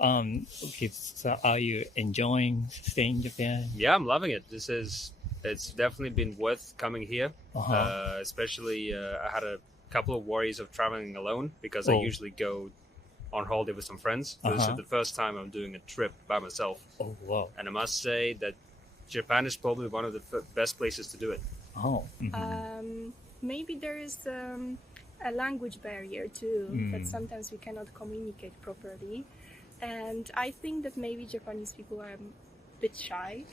Okay, so are you enjoying staying in Japan? Yeah, I'm loving it. It's definitely been worth coming here. Uh-huh. Especially, I had a couple of worries of traveling alone because I Oh, usually go on holiday with some friends. But this is uh-huh. the first time I'm doing a trip by myself, Oh, wow. and I must say that Japan is probably one of the best places to do it. Oh. Maybe there is a language barrier too, that sometimes we cannot communicate properly. And I think that maybe Japanese people are a bit shy.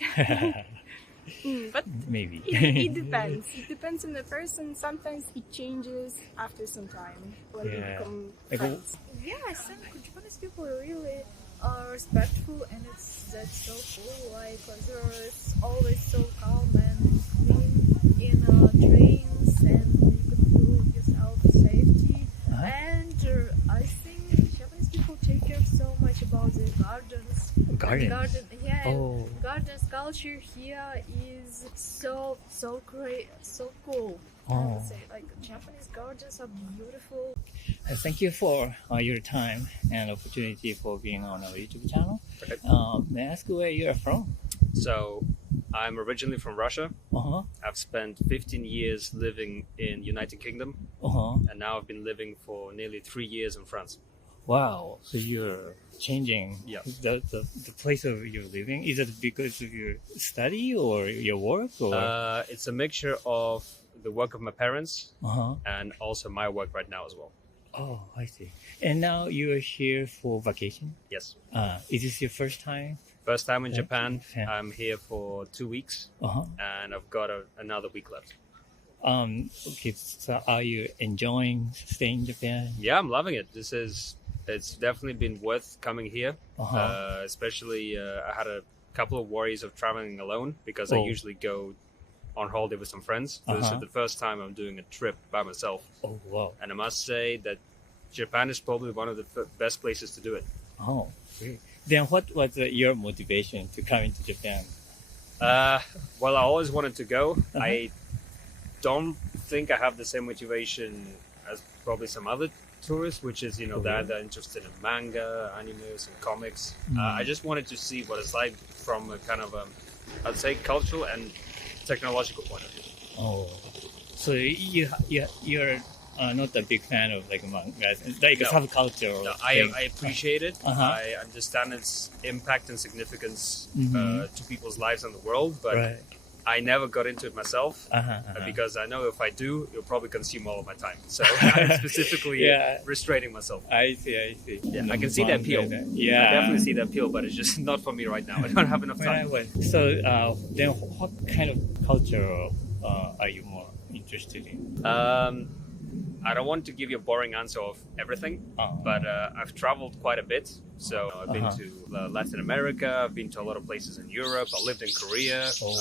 But Maybe. it depends. It depends on the person. Sometimes it changes after some time when we Yeah. become Like, friends. Yeah, I think Japanese people are really respectful, and that's so cool. Like they're always so calm and clean in trains, and you could feel yourself safety. Uh-huh. And I think Japanese people take care so much about their gardens. Gardens. Yeah, Oh. gardens culture here is so great, so cool. I Oh. would say like Japanese gardens are beautiful. Thank you for your time and opportunity for being on our YouTube channel. Okay. May I ask where you are from? So, I'm originally from Russia. Uh-huh. I've spent 15 years living in United Kingdom, Uh-huh. and now I've been living for nearly 3 years in France. Wow. So you're changing Yeah. the place of your living. Is it because of your study or your work or It's a mixture of the work of my parents uh-huh. and also my work right now as well. Oh, I see. And now you are here for vacation? Yes. Is this your first time? First time in Yeah. Japan. Yeah. I'm here for 2 weeks, Uh-huh. and I've got another week left. Okay, so are you enjoying staying in Japan? Yeah, I'm loving it. It's definitely been worth coming here. Uh-huh. Especially, I had a couple of worries of traveling alone because I Oh. usually go on holiday with some friends. This Uh-huh. is the first time I'm doing a trip by myself, Oh, wow. and I must say that Japan is probably one of the best places to do it. Oh, great. Then what was your motivation to come into Japan? Well, I always wanted to go. Uh-huh. I don't think I have the same motivation as probably some other tourists, which is, they're interested in manga, animes, and comics. I just wanted to see what it's like from a kind of, I'd say, cultural and technological point of view. Oh, so you're not a big fan of like mangas, like No. a subculture. No, thing. I appreciate it. Uh-huh. I understand its impact and significance Mhm. to people's lives in the world, but Right. I never got into it myself. Uh-huh, uh-huh. Because I know if I do, it'll probably consume all of my time. So I'm specifically Yeah. restraining myself. I see. Yeah, I can see the appeal. Yeah, I definitely see the appeal, but it's just not for me right now. I don't have enough time. Right. So then, what kind of culture are you more interested in? I don't want to give you a boring answer of everything, but I've traveled quite a bit. So I've been Uh-huh. to Latin America. I've been to a lot of places in Europe. I lived in Korea. Oh.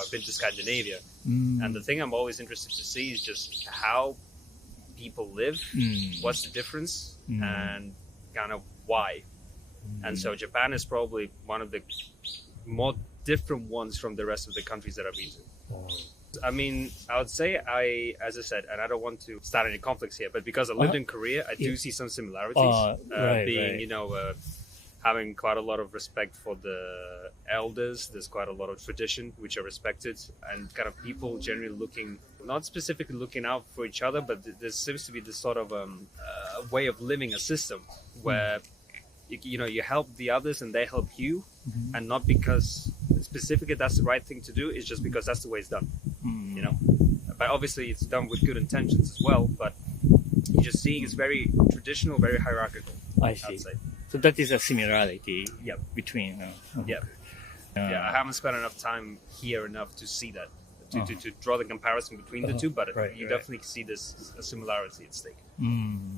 I've been to Scandinavia. Mm. And the thing I'm always interested to see is just how people live, what's the difference, and kind of why. And so Japan is probably one of the more different ones from the rest of the countries that I've been to. Oh. I mean, I would say as I said, and I don't want to start any conflicts here, but because I lived in Korea, I do see some similarities. Right. Having quite a lot of respect for the elders. There's quite a lot of tradition which are respected, and kind of people generally not specifically looking out for each other, but there seems to be this sort of way of living, a system where you help the others and they help you, and not because specifically that's the right thing to do. It's just because that's the way it's done. But obviously it's done with good intentions as well. But you're just seeing it's very traditional, very hierarchical. I see. I'd say. So that is a similarity Yep. between. Yeah. I haven't spent enough time here enough to see that, to draw the comparison between the two, but you definitely see this a similarity at stake.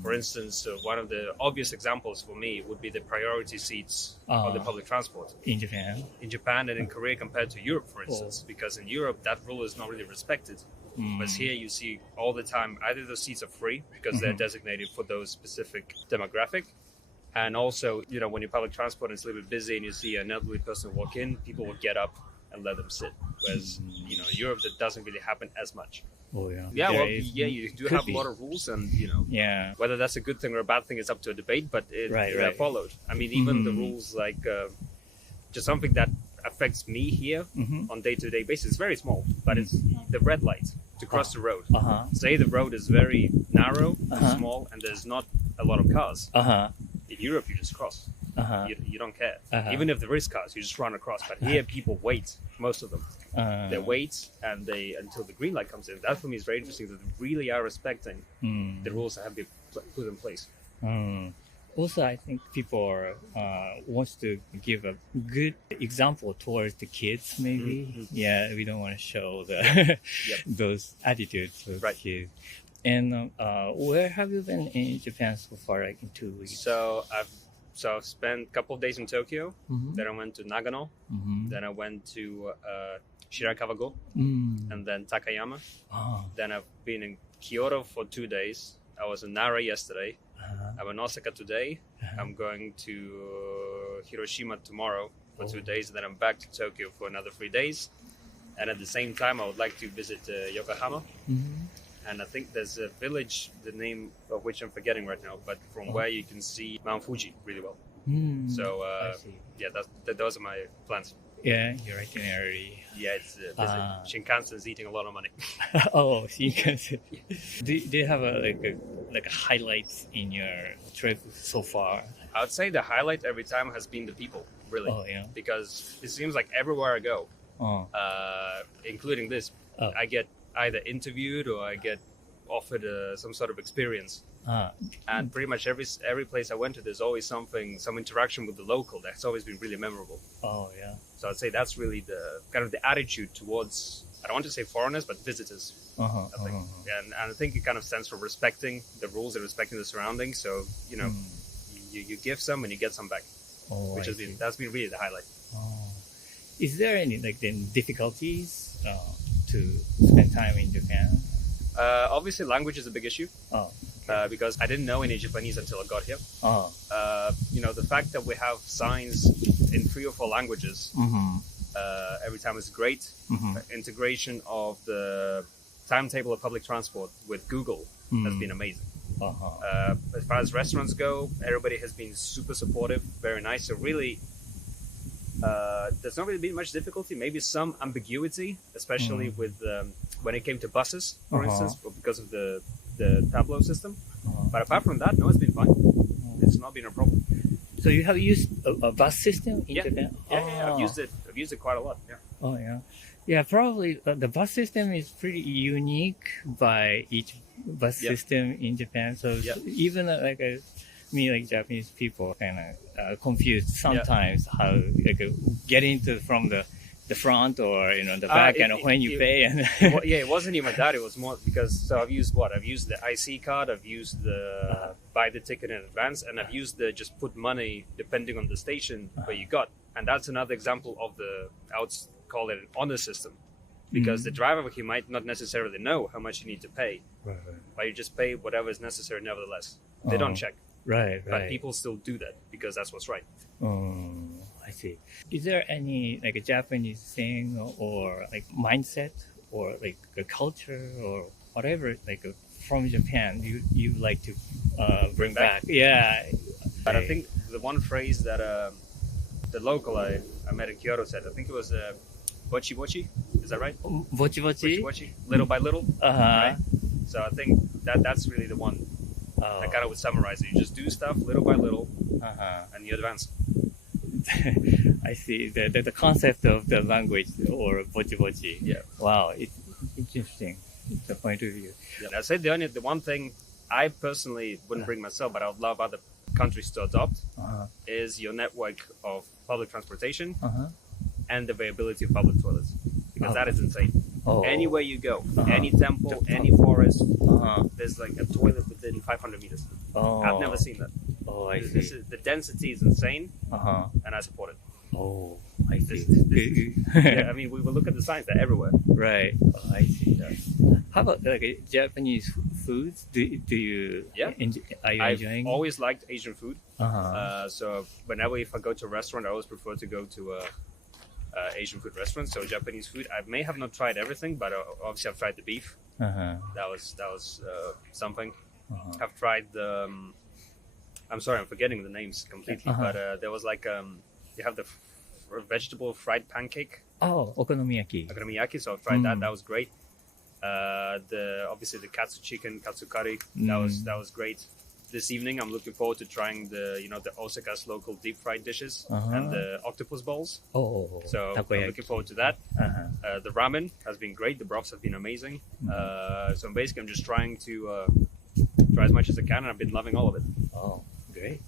For instance, one of the obvious examples for me would be the priority seats on the public transport in Japan. in Japan and in Korea compared to Europe, for instance, because in Europe that rule is not really respected. Whereas here you see all the time either those seats are free because they're designated for those specific demographic. And also, when you're public transport and it's a little bit busy and you see an elderly person walk in, people will get up and let them sit. Whereas you know, in Europe that doesn't really happen as much. Oh yeah. Yeah, There well, is- yeah, you do could have be. a lot of rules, and you know, Yeah. whether that's a good thing or a bad thing is up to a debate. But Right, they're right. followed. I mean, even the Mhm. rules like just something that affects me here Mm-hmm. on day-to-day basis. It's very small, but it's the red light to cross the road. Uh huh. Say the road is very narrow Uh-huh. and small, and there's not a lot of cars. Uh huh. In Europe, you just cross. Uh huh. You don't care. Uh-huh. Even if there is cars, you just run across. But here, people wait. Most of them, they Uh, wait and they until the green light comes in. That for me is very interesting. That they really are respecting the rules that have been put in place. Also, I think people wants to give a good example towards the kids. Maybe, Mhm. yeah, we don't want to show the those attitudes of Right. kids. And where have you been in Japan so far? Like in 2 weeks. So I've spent a couple of days in Tokyo. Mm-hmm. Then I went to Nagano. Mm-hmm. Then I went to Shirakawa-go, Mm. and then Takayama. Oh, Then I've been in Kyoto for 2 days. I was in Nara yesterday. uh-huh. I'm in Osaka today. Uh-huh. I'm going to Hiroshima tomorrow for Oh. 2 days. Then I'm back to Tokyo for another 3 days. And at the same time, I would like to visit Yokohama. Mhm. And I think there's a village, the name of which I'm forgetting right now, but from Oh. where you can see Mount Fuji really well. Mm. So, I see. yeah, those are my plans. Yeah, your itinerary. Yeah, it's visit. Ah. Shinkansen's eating a lot of money. Oh, Shinkansen. Do you have a highlights in your trip so far? I would say the highlight every time has been the people, really. Oh yeah. Because it seems like everywhere I go, Oh. including this, Oh. I get either interviewed or I get offered some sort of experience. Ah. And pretty much every place I went to, there's always some interaction with the local that's always been really memorable. Oh yeah. So I'd say that's really the kind of the attitude towards, I don't want to say foreigners, but visitors. Uh-huh. I think. And I think it kind of stands for respecting the rules and respecting the surroundings. So, you know, you give some and you get some back, Oh, which I has been, that's been really the highlight. Oh. Is there any then difficulties to spend time in Japan? Obviously, language is a big issue Oh. because I didn't know any Japanese until I got here. Oh. You know, the fact that we have signs in 3 or 4 languages Mm-hmm. every time is great. Mm-hmm. Integration of the timetable of public transport with Google has been amazing. Uh-huh. As far as restaurants go, everybody has been super supportive, very nice. So really, there's not really been much difficulty. Maybe some ambiguity, especially with when it came to buses, for Uh-huh. instance, because of the Tableau system. Uh-huh. But apart from that, no, it's been fine. It's not been a problem. So you have used a bus system in Yeah. Japan? Yeah, Oh. I've used it. I've used it quite a lot. Yeah. Oh yeah, yeah. Probably the bus system is pretty unique by each bus Yeah. system in Japan. So Yeah. even like Japanese people kind of confused sometimes how get into from the front or the back and when you pay and Yeah, it wasn't even that. It was more because I've used what? I've used the IC card. I've used the buy the ticket in advance, and I've used the just put money depending on the station where you got. And that's another example of I would call it an honor system, because the driver, he might not necessarily know how much you need to pay, but you just pay whatever is necessary nevertheless. They don't check, right. but people still do that because that's what's right. I see. Is there any like a Japanese thing or like mindset or like a culture or whatever from Japan you like to bring back? Yeah. But I think the one phrase that the local I met in Kyoto said, I think it was bochi bochi. Is that right? Bochi bochi. Bochi bochi. Little by little. Right? So I think that's really the one that kind of would summarize it. You just do stuff little by little, and you advance. I see the concept of the language or bochi bochi. Yeah. Wow, it's interesting. The point of view. Yeah. I'd say the one thing I personally wouldn't bring myself, but I would love other countries to adopt, is your network of public transportation and the availability of public toilets, because that is insane. Anywhere you go, any temple, any forest, there's like a toilet within 500 meters. I've never seen that. Oh, I see. The density is insane, and I support it. Oh, I see. Yeah, I mean, we will look at the signs; they're everywhere. Right. Oh, I see. Yeah. How about Japanese foods? Do you? Yeah. Are you I've enjoying? always liked Asian food. Uh-huh. So whenever if I go to a restaurant, I always prefer to go to Asian food restaurants, so Japanese food. I may have not tried everything, but obviously I've tried the beef. Uh-huh. That was something. Uh-huh. I've tried the. I'm sorry, I'm forgetting the names completely. Uh-huh. But there was like you have the vegetable fried pancake, Oh, okonomiyaki. okonomiyaki. So I've tried that. That was great. Obviously the katsu chicken, katsu curry. That was great. This evening, I'm looking forward to trying the Osaka's local deep fried dishes and the octopus balls. Oh, So I'm takoyaki. looking forward to that. Uh-huh. The ramen has been great. The broths have been amazing. So basically, I'm just trying to try as much as I can, and I've been loving all of it. Oh, great.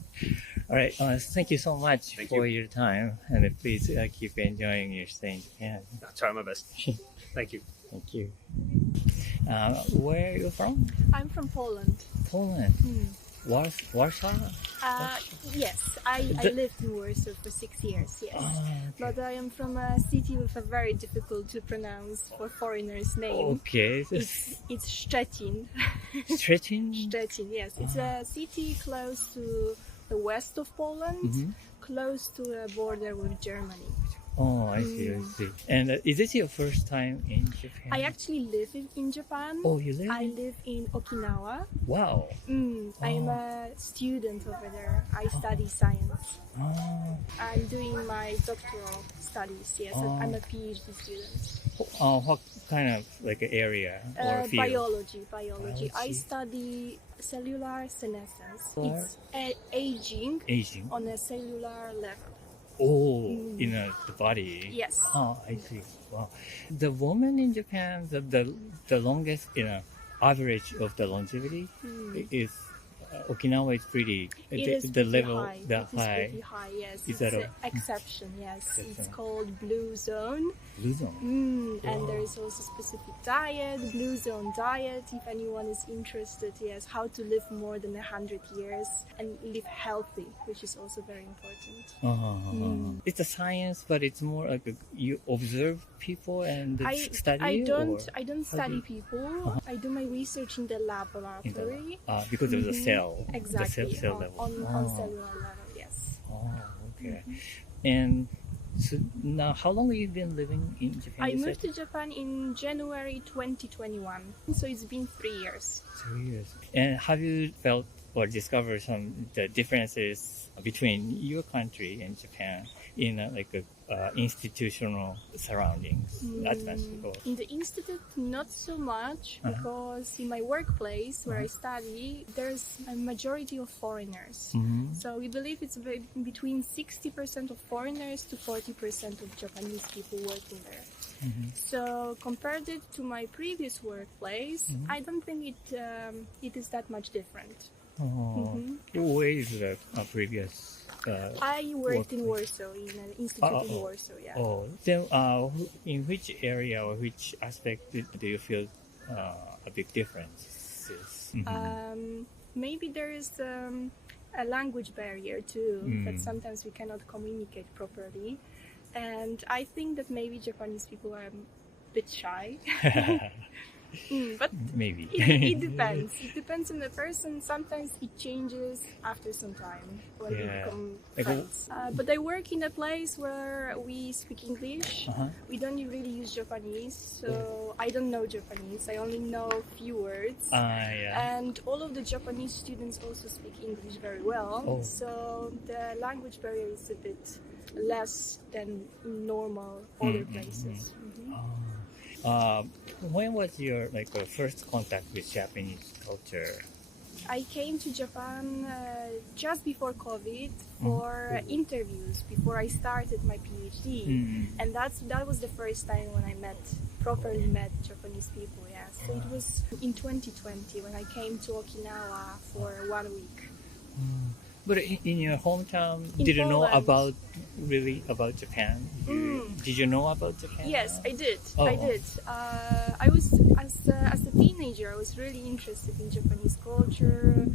All right. Thank you so much Thank for you. your time, and please keep enjoying your stay in Japan. I'll try my best. Thank you. Thank you. Where are you from? I'm from Poland. Poland. Warsaw? Yes, I The- lived in Warsaw for 6 years, yes. Ah, But I am from a city with a very difficult to pronounce for foreigners name. okay. It's Szczecin. Stretching? Szczecin, yes. It's a city close to the west of Poland, Mhm. close to the border with Germany. Oh, I see. I see. And is this your first time in Japan? I actually live in Japan. Oh, you live? I live in Okinawa. Wow. I'm a student over there. I study science. Oh, I'm doing my doctoral studies. Yes, Oh. I'm a PhD student. what kind of like area or field? Biology. I Biology. study cellular senescence. Cellular? It's aging Aging. on a cellular level. Oh, in the body. Yes. Oh, I see. Wow. The woman in Japan, the longest, average of the longevity is Okinawa is pretty. It is the pretty level, high. the It is high. pretty high. Yes, Is it's that an a- exception. Yes, it's Exception. called blue zone. Luzon. And there is also specific diet, blue zone diet. If anyone is interested, yes, how to live more than 100 years and live healthy, which is also very important. It's a science, but it's more like you observe people and study. I don't or study you- people. I do my research in the laboratory. because of the cell. Exactly, The cell level. on cellular level. Yes. Oh, okay. And so now, how long have you been living in Japan? I You moved said to Japan in January 2021, so it's been 3 years. 2 years. And have you felt or discovered the differences between your country and Japan in institutional surroundings? Advanced or In the institute, not so much, because in my workplace where I study, there's a majority of foreigners. So we believe it's between 60% of foreigners to 40% of Japanese people working there. So compared it to my previous workplace, I don't think it is that much different. Where is the previous? I worked in workplace. Warsaw, in an institute in Warsaw, yeah. Oh, then in which area or which aspect do you feel a big differences? Maybe there is a language barrier too, that sometimes we cannot communicate properly. And I think that maybe Japanese people are a bit shy. But Maybe. it depends. It depends on the person. Sometimes it changes after some time when we Yeah. become Like, friends. But I work in a place where we speak English. We don't really use Japanese, so I don't know Japanese. I only know a few words. Yeah. And all of the Japanese students also speak English very well. Oh. So the language barrier is a bit less than in normal other places. When was your first contact with Japanese culture? I came to Japan just before COVID for interviews before I started my PhD, and that was the first time when I properly met Japanese people. Yeah, so it was in 2020 when I came to Okinawa for 1 week. But in your hometown, In did you know Poland. about Japan? Did you know about Japan? Yes, I did. Oh. I did. I was as a teenager. I was really interested in Japanese culture.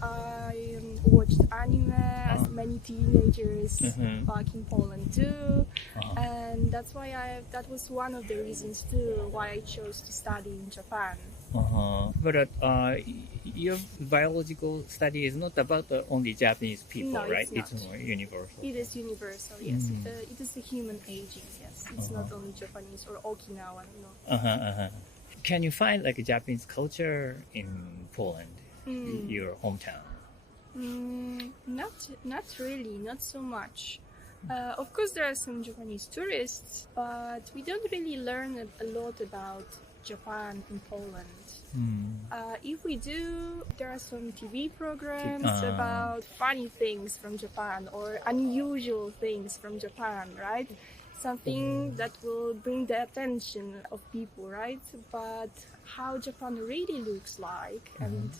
I watched anime as many teenagers back in Poland too, and that's why that was one of the reasons too why I chose to study in Japan. But your biological study is not about the only Japanese people, No, right? it's not. more universal. It is universal, yes. Mm. It is the human aging, yes. It's not only Japanese or Okinawan, no. Can you find like a Japanese culture in Poland, Mm. your hometown? Not really, not so much. Of course, there are some Japanese tourists, but we don't really learn a lot about Japan in Poland. If we do, there are some TV programs about funny things from Japan or unusual things from Japan, right? Something that will bring the attention of people, right? But how Japan really looks like and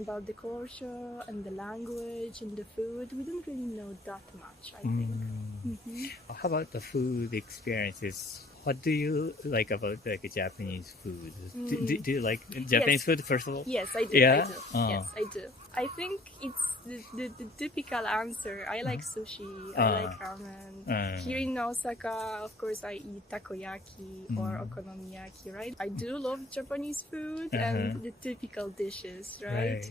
about the culture and the language and the food, we don't really know that much, I think. How about the food experiences? What do you like about like Japanese food? Do you like Japanese food first of all? Yes, I do. Yeah? I do. Yes, I do. I think it's the typical answer. I like sushi. I like ramen. Here in Osaka, of course, I eat takoyaki or okonomiyaki, right? I do love Japanese food and the typical dishes, right?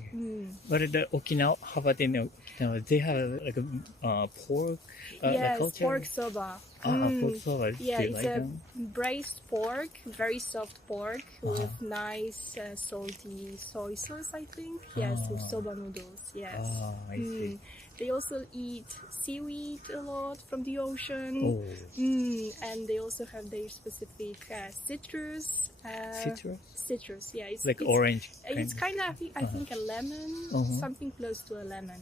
But the Okinawa, how about in Okinawa? They have like a pork Yes, culture? pork soba. Pork soba. Yeah, Do you it's like a them? braised pork, very soft pork with nice salty soy sauce, I think. Yes, with soba noodles. Yes. I see. They also eat seaweed a lot from the ocean. Oh, And they also have their specific citrus. citrus? Yeah. It's Like it's, orange? It's kind of, I think, a lemon, something close to a lemon.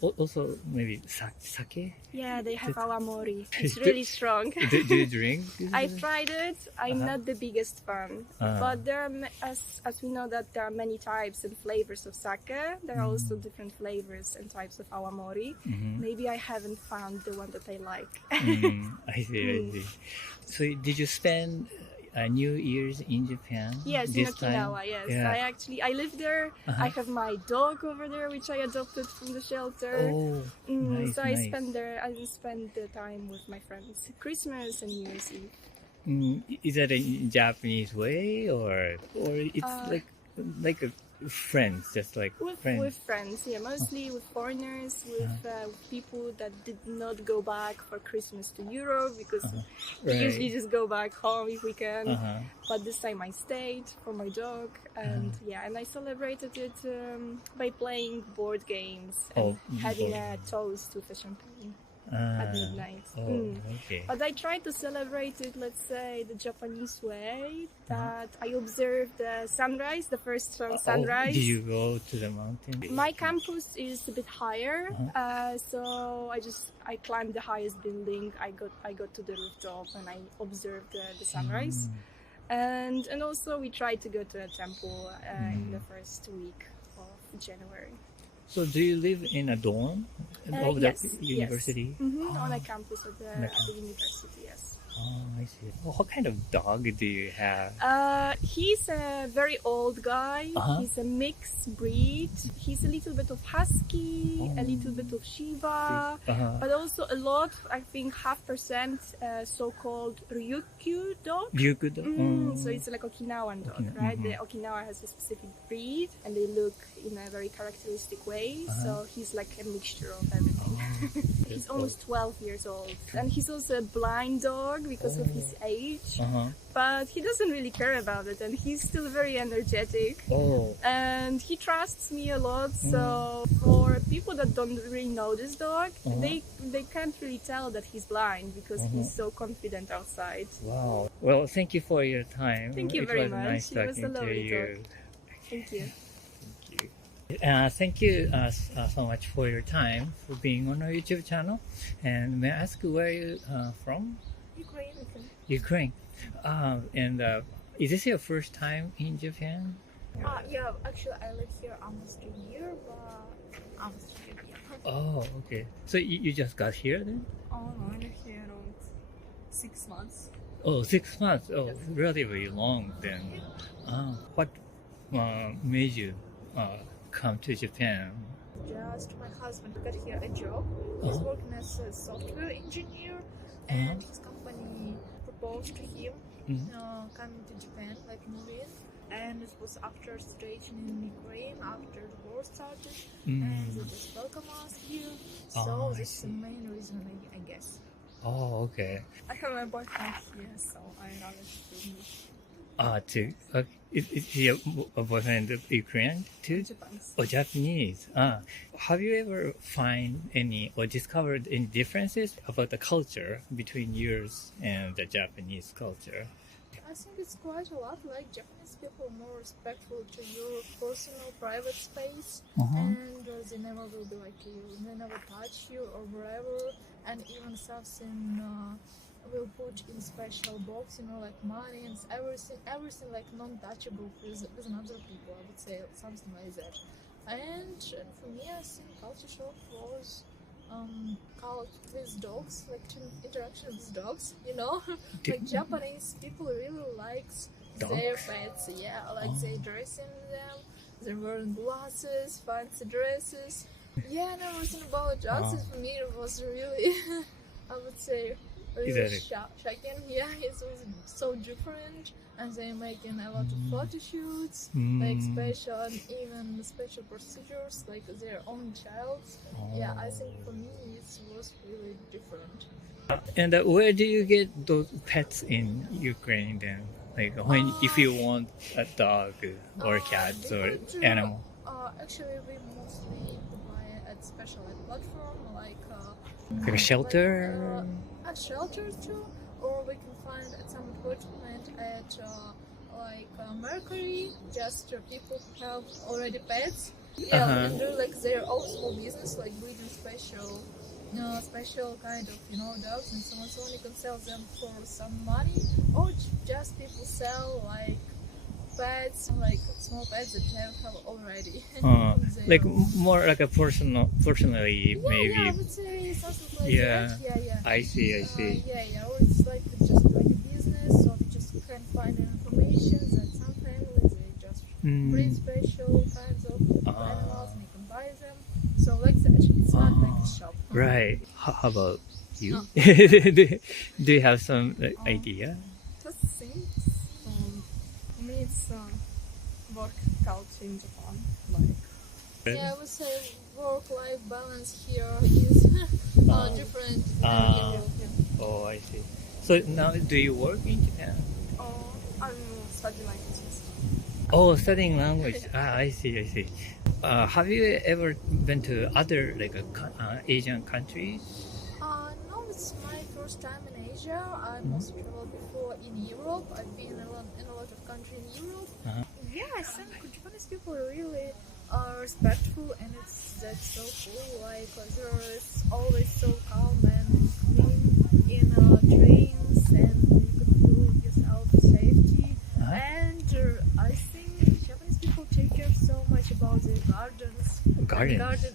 Also, maybe sake? Yeah, they have awamori. It's really strong. do you drink? I tried it. I'm not the biggest fan, but there are, as we know that there are many types and flavors of sake. There are also different flavors and types of awamori. Maybe I haven't found the one that I like. I see. So, did you spend New Year's in Japan? Yes, in this time? Okinawa. Yes, Yeah. I live there. I have my dog over there, which I adopted from the shelter. Oh, nice, So I nice. spend the time with my friends, Christmas and New Year's Eve. Is that in Japanese way or it's like a friends, just like With friends, yeah, mostly with foreigners, with people that did not go back for Christmas to Europe because we Right. usually just go back home if we can. But this time I stayed for my dog, and and I celebrated it by playing board games and having a toast with a champagne at midnight. Okay. But I tried to celebrate it, let's say, the Japanese way, that I observed the sunrise, the first sunrise. Did you go to the mountain? My campus is a bit higher, so I climbed the highest building. I got to the rooftop and I observed the sunrise, and also we tried to go to a temple in the first week of January. So do you live in a dorm of Yes, the university? Yes. On a campus at the university. Yes. Oh, I see. Well, what kind of dog do you have? He's a very old guy. He's a mixed breed. He's a little bit of husky, a little bit of Shiba, but also a lot, I think 0.5% so-called Ryukyu dog. Ryukyu dog? So it's like Okinawan dog, right? The Okinawa has a specific breed and they look in a very characteristic way. So he's like a mixture of everything. He's almost 12 years old. And he's also a blind dog because of his age. But he doesn't really care about it and he's still very energetic. And he trusts me a lot. So for people that don't really know this dog, they can't really tell that he's blind because he's so confident outside. Wow. Well, thank you for your time. Thank you it very was much. Nice It was a talking to lovely you. talk. Thank you. Thank you so much for your time, for being on our YouTube channel. And may I ask where you from? Ukraine, I think. Ukraine. And is this your first time in Japan? Yeah, actually I live here almost a year, but almost a year, yeah. Oh, okay. So you just got here then? Oh no, I live here around 6 months. Oh, 6 months. Oh, relatively long then. What made you come to Japan? Just my husband got here a job. He's working as a software engineer, and his company proposed to him coming to Japan, like moving. and it was after situation in Ukraine, after the war started, Mm. and they just welcome us here. So Oh, I this is the see. main reason, I guess. Oh, okay. I have my boyfriend here, so I love it to meet Is your boyfriend Ukrainian too? Japanese. Or Japanese? Have you ever find any or discovered any differences about the culture between yours and the Japanese culture? I think it's quite a lot. Like Japanese people are more respectful to your personal private space, and they never will be like you. They never touch you or whatever, and even something will put in special box, like money and everything like non-touchable with another people. I would say something like that. And for me, I think culture shock was called with dogs, like interaction with dogs, like Japanese people really likes their Dogs? pets, they dressing them, they're wearing glasses, fancy dresses, and everything about dogs. For me, it was really, I would say, really shocking. It was so different, and they're making a lot of photo shoots, like special and even special procedures, like their own child. I think for me it was really different. And where do you get those pets in Ukraine then? Like if you want a dog or cats or animal? Actually, we mostly buy at special platform like Like a shelter? A shelter too, or we can find at some apartment at Mercury. Just people who have already pets. We can do like their own small business, like breeding special kind of dogs and so on. So on. You can sell them for some money, or just people sell like pets, like small pets that they have already. Like more like a personally maybe. I would say something like Yeah. that. I see. Or it's like just like a business, or just can find information that some families they just breed special kinds of animals and you can buy them. So like that, it's not like a shop. Right. How about you? Do you have some idea? Just things. For me, it's work culture in Japan. Like, I would say work-life balance here is different than in Europe. Oh, I see. So now, do you work in Japan? I'm studying languages. Oh, studying language. I see. Have you ever been to other Asian countries? No, it's my first time in Asia. I mostly traveled before in Europe. I've been in a lot of countries in Europe. I think Japanese people are really respectful, and that's so cool. Like they're always so calm and clean in trains, and you can feel yourself safety. And I think Japanese people take care so much about their gardens. Gardens?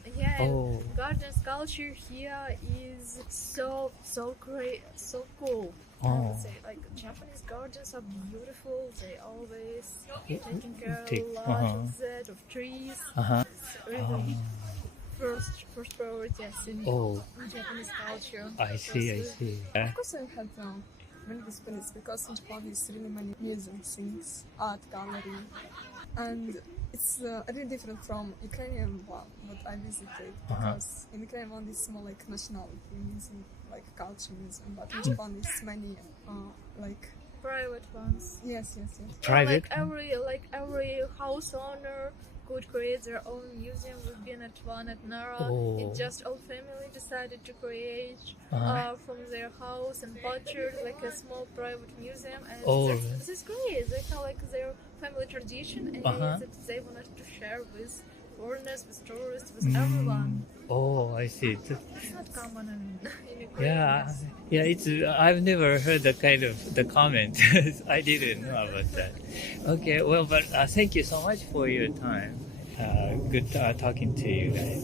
Gardens culture here is so great, so cool. I would say like Japanese gardens are beautiful. They always taking care a lot of that, of trees. It's really first priority I think in Japanese culture. I see. Of course, I had many experiences because in Japan there's really many museum things, art gallery, and it's really different from Ukrainian one what I visited because in Ukrainian one is more like nationality museum, like culture museum, but in Japan there's many like Private ones. yes. Private? Like every house owner could create their own museum. We've been at one at Nara. It just all family decided to create from their house and pictures like a small private museum. And this is great. They have like their family tradition, and they wanted to share with foreigners, with tourists, with everyone. Oh, I see. It's not common in Ukraine. Yeah. It's I've never heard the comment. I didn't know about that. Okay, well, but thank you so much for your time. Good talking to you guys.